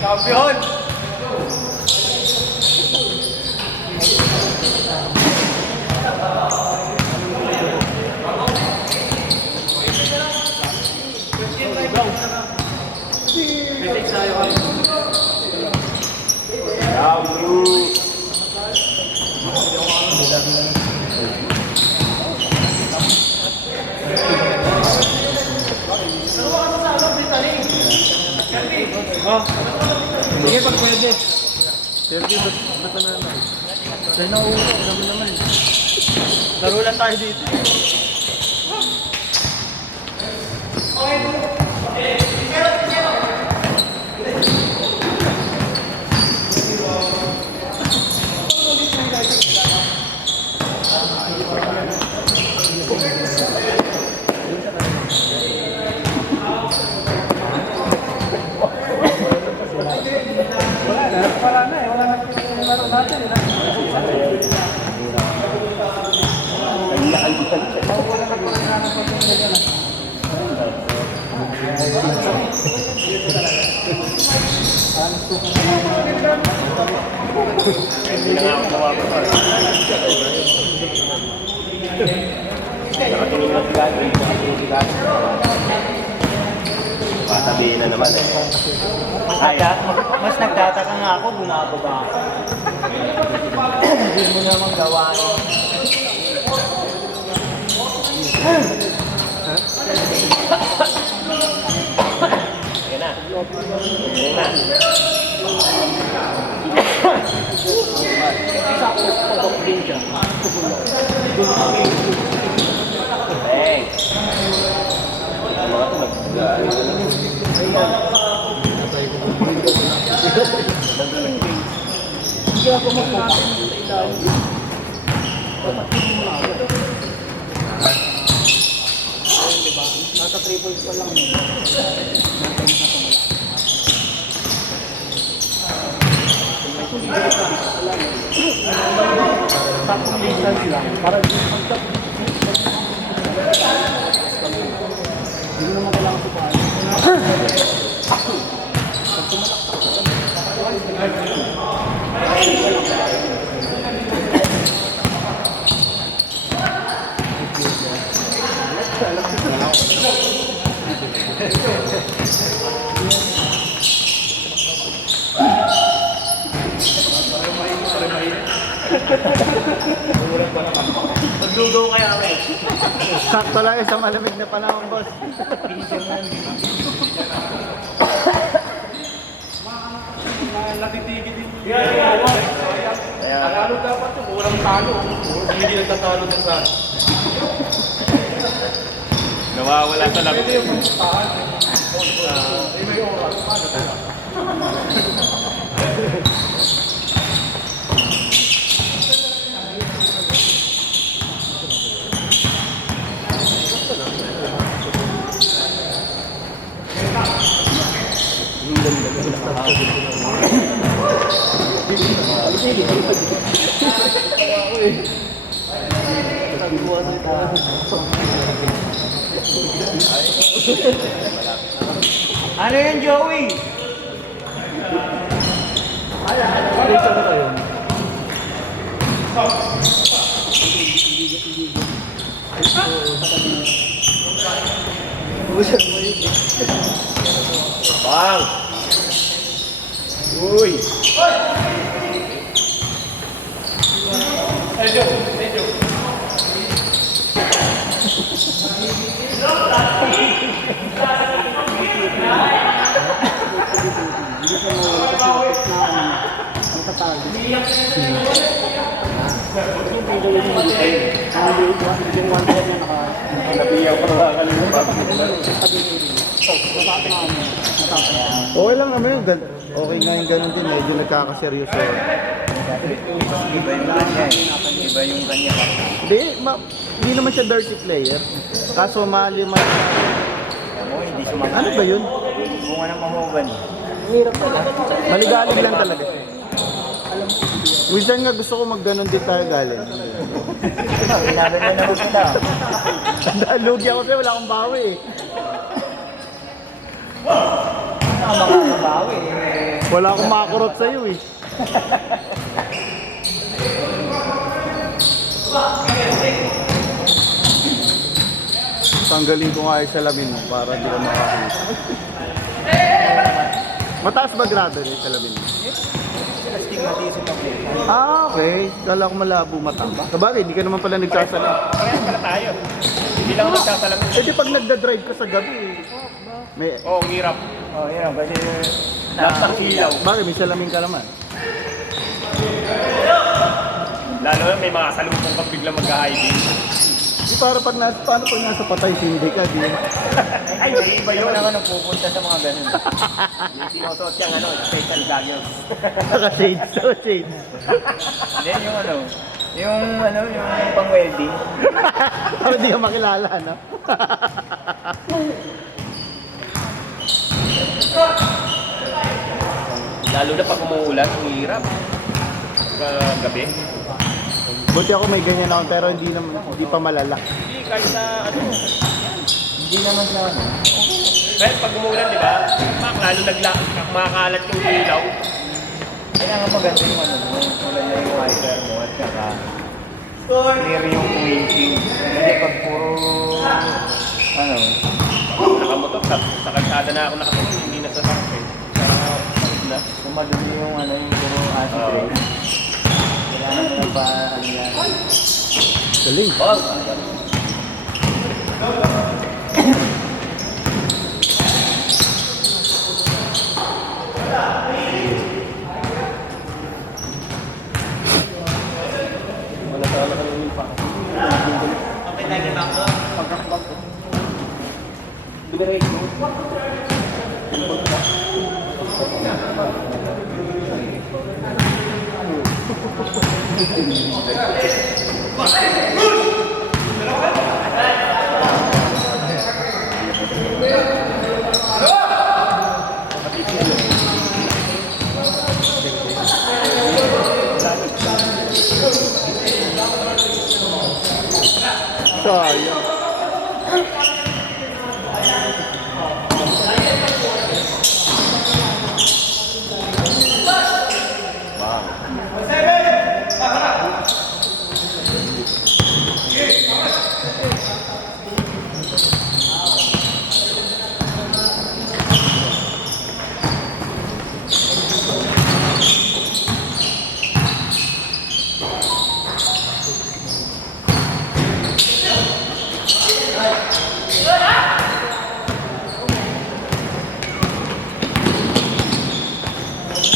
Champion! Oh, sige pag pwede. Sergio, ba't na naman? Sa'yo na ulo, naman. Laro lang tayo dito. Wala na laro natin. Sabihin na naman eh. Mas nagtataka nga ako, bumababa ako. Hindi mo naman gawa. Yan na. Yan na. Thanks. Hindi ako magkakasin. Diba? Nasa 3 points pa lang. Sakong distance lang. Para hindi naman kailangan supahan. Maglugaw kaya ako eh. Sakto lang sa malamig na panahon, boss. Natitigil din. Talo dapat yung walang talo. Hindi nagtatalo din sa nawawala sa labi. May oras. Ano yan, Joey? Bang! Uy! Okay lang naman yun. Okay nga yung ganun din. Medyo nagkakaseryoso. Iba yung kanya eh. Iba yung kanya. Hindi naman siya dirty player. Kaso mahal yung mga... Hindi sumasabi. Ano ba yun? Bunga ng mahogan. Maligalig lang talaga. Minsan nga gusto ko mag-ganon din tayo galing. Inaban na naman sila. Lugi ako sa'yo, wala akong bawi eh. Mga babawi eh. Wala akong makakurot sa'yo eh. Tanggalin ko nga yung salamin mo para di ka makakita. Mataas ba grado rin yung salamin mo? Astigmatism na plate. Okay. Kala ko malabo mata. Sabagay, hindi ka naman pala nagsasalam. Parehas pala tayo. Hindi lang nagsasalamin. Eh di pag nagda-drive ka sa gabi, may... Oo, ang hirap. Oh, yun. Kasi Lahat ng ilaw. Bakit may salamin ka naman? Lalo na may mga salubong pag biglang mag-highway. Di para pag paano pag nasa patay hindi ka, di? Ay, may iba Iba yun. naman ang pupunta sa mga ganun. Yung sinusuot siyang special goggles. Naka-shades, so shades. Hindi, yung pang-wedding. Para di ka makilala, no? Lalo na pag umuulan, ang hirap. Gabi. Buti ako may ganyan ako pero hindi pa malala. Hindi, kahit sa ano. Hindi naman sa ano. Kahit pag umuulan, di ba? Lalo makakalat yung ilaw. Kaya nga maganda yung ano, maganda yung wiper mo at saka clear yung windshield. Kasi pag puro, ano, Nakamotor, sa kalsada na ako nakatulong, hindi na sa sakit eh. Na. kung madali yung ano, yung puro acid rain. Kailangan mo na pa, ano yan. Galing. Oh, wala talaga kami pa. Okay, tayo na ako. Pagkakbag ko. Dumiretso. Sayang.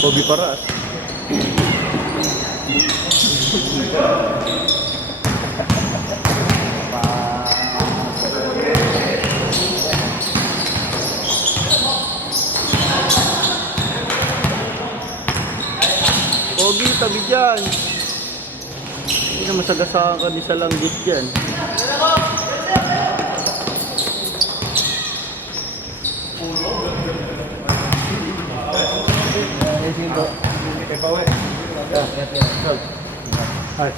Bobby Paras. Pogi, tabi dyan. Hindi na masagasaan ka ni sa langgit dyan. Ay.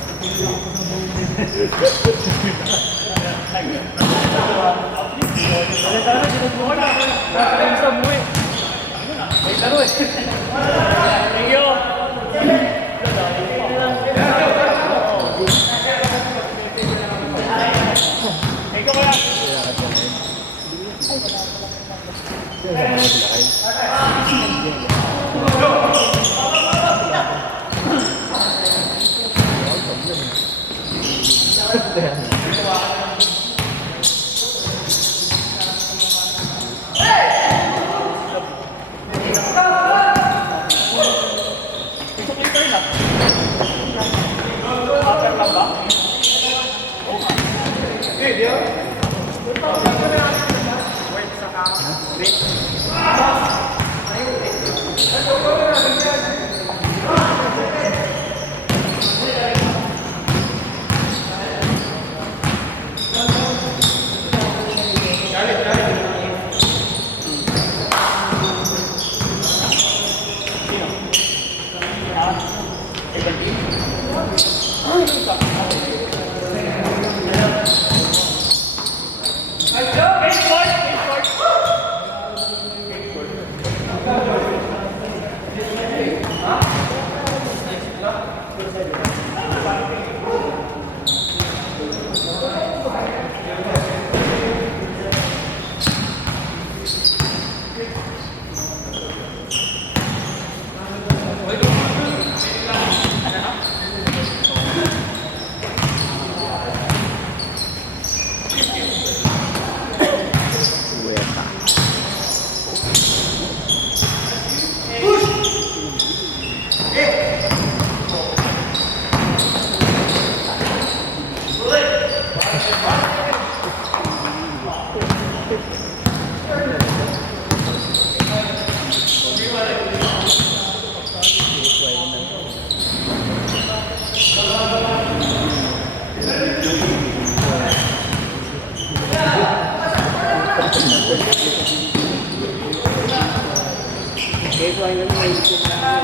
Kaya ay ganun may ito na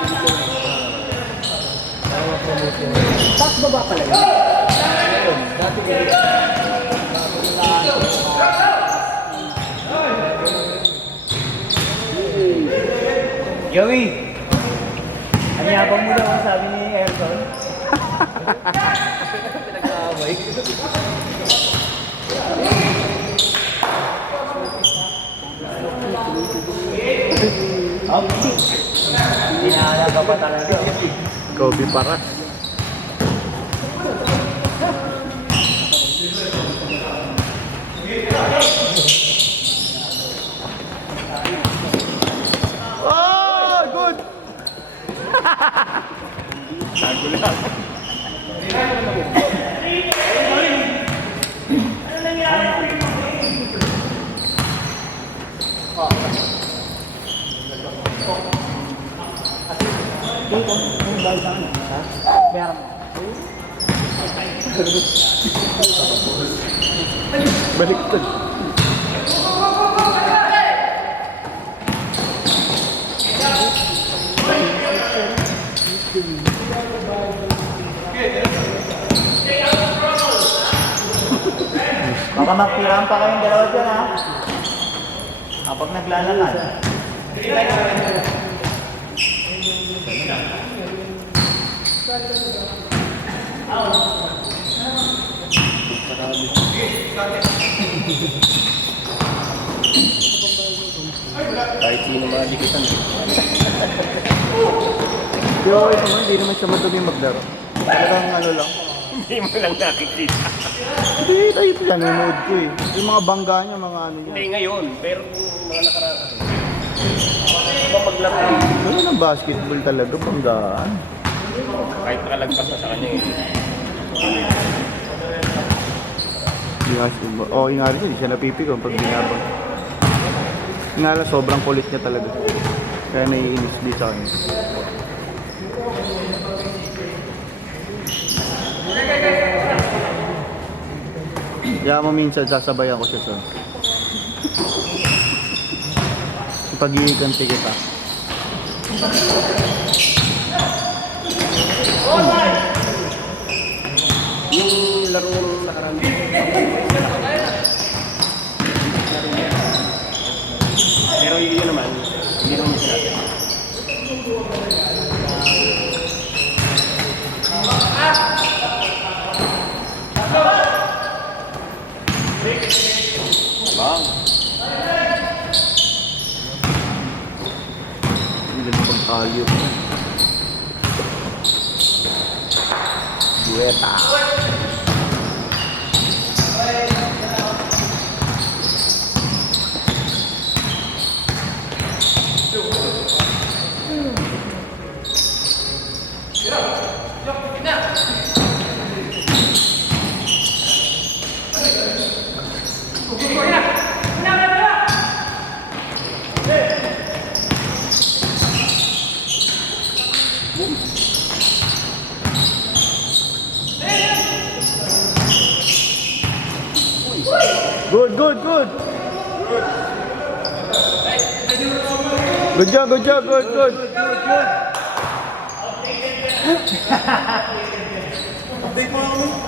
para ma-promote yung taas baba pala yun. Ngayon, dati ganito. Joey! Ang yabang mo daw ang sabi ni Ayrton. Pinag-aaway. Okay. Hindi na ka pa talaga. Kobe para. Oh, good. Tago lang. Baliktad. Baka magtirang pa kayong dalawa dyan ha. Kapag naglalakad. Kahit sino madikitan. Pero okay naman, hindi naman siya madumi maglaro. Talagang ano lang. Hindi mo lang nakikita. Hindi, tayo pa nanonood ko eh. Yung mga bangga niya, mga ano niya. Hindi ngayon, pero kung mga nakaraan. Iba maglaro. Ano ng basketball talaga, banggaan. Kahit nakalagpas na sa kanya eh. Hindi nga siya, yung nga rin hindi siya napipikon pag binabang. Yung nga lang, sobrang kulit niya talaga. Kaya naiinis din sa kanya. Kaya mo minsan sasabayan ko siya sa pag-iiganti kita. Yung laro ng nakaraan. Pero yun naman, hindi naman sinabi. Bang. Hindi lang pagkalyo ko. Bueta. Good, good, good. Good job, good job, good, good.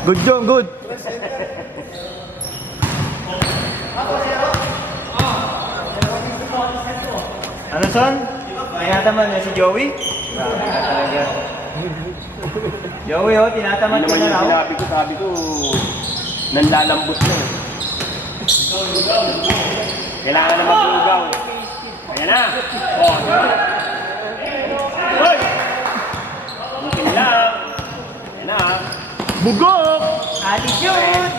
Good job, good. Ano son? Tinataman na si Joey? Grabe ka talaga. Joey oh, tinataman Hindi ka naman na yung raw. sabi ko, nanlalambot na. Kailangan na mag-ugaw. Ayan na. Oh, hoy! Mungkin lang. Ayan na. Bugok! Attitude!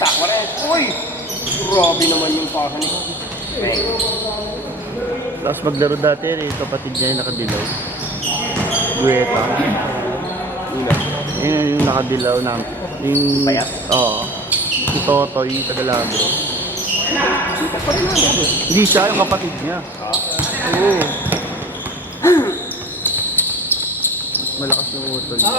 Takwa rin. Uy! Grabe naman yung pasa ni. Tapos maglaro dati rin, kapatid niya yung nakadilaw. Gueta. Yun yung nakadilaw na. Yung... Payat? Oo. Si Totoy, Tagalagro. Hindi siya, yung kapatid niya. Oo. Mas malakas yung utol niya.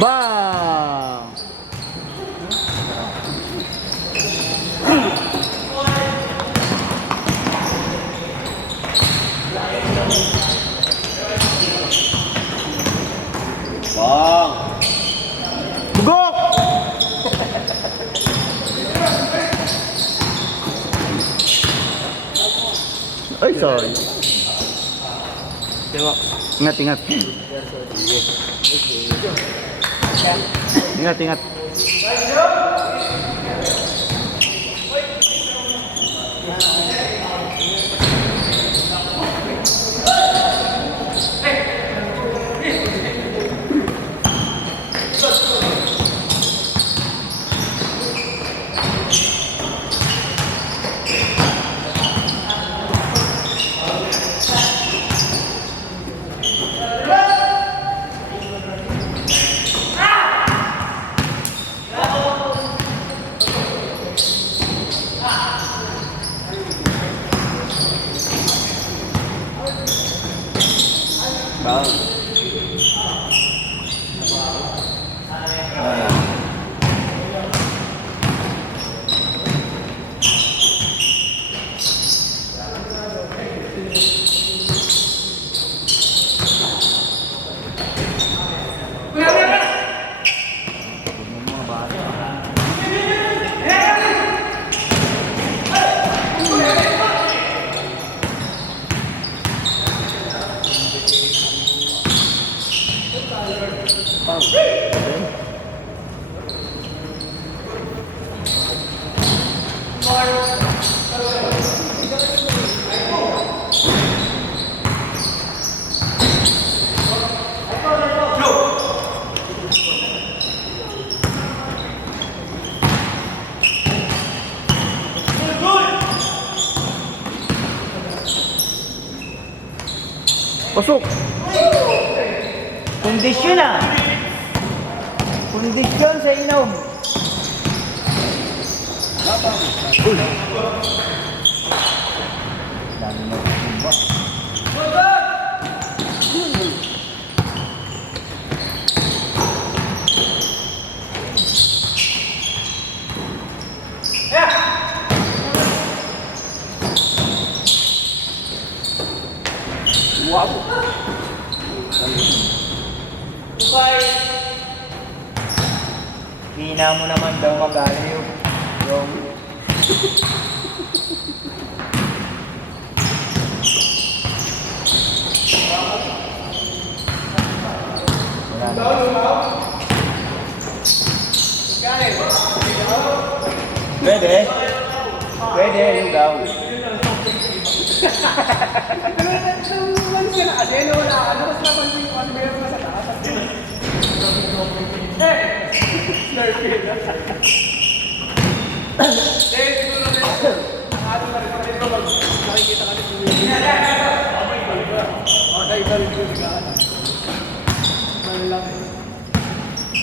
Bang! Bang! Bugok! Ay, sorry. Ingat, ingat. Ingat, ingat. Bang. Pasok! Kondisyon ah! Kondisyon sa inom! Uy! Dami na tumba. Wow! Hina mo naman daw mag-ano yung Pwede. Pwede, lugaw.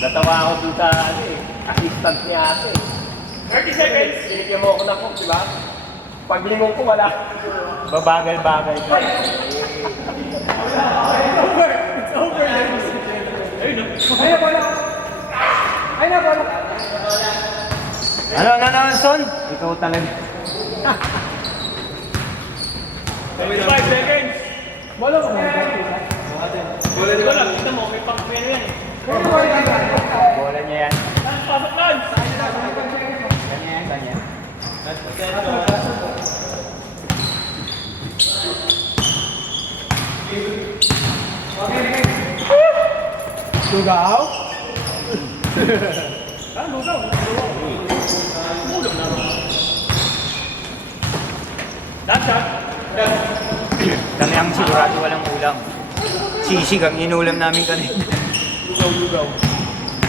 Natawa ako dun sa assistant niya ate. 30 seconds! Binigyan mo ako na cook, di ba? Paglingon ko, wala. Babagal-bagal ka. It's over. Ayun na bola. Ayun na bola. Ano, Son? Ikaw talaga. 25 seconds! Bola mo. Bola, kita mo, may pang-peno yan. Bola niya yan. Lance, pasok Lance! Kanya. Lugaw? Lugaw. Ulam na. Dansat. Kami ang sigurado walang ulam. Sisig ang inulam namin kanina. Lugaw.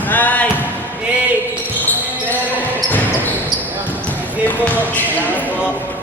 9, 8, 7, 8 po.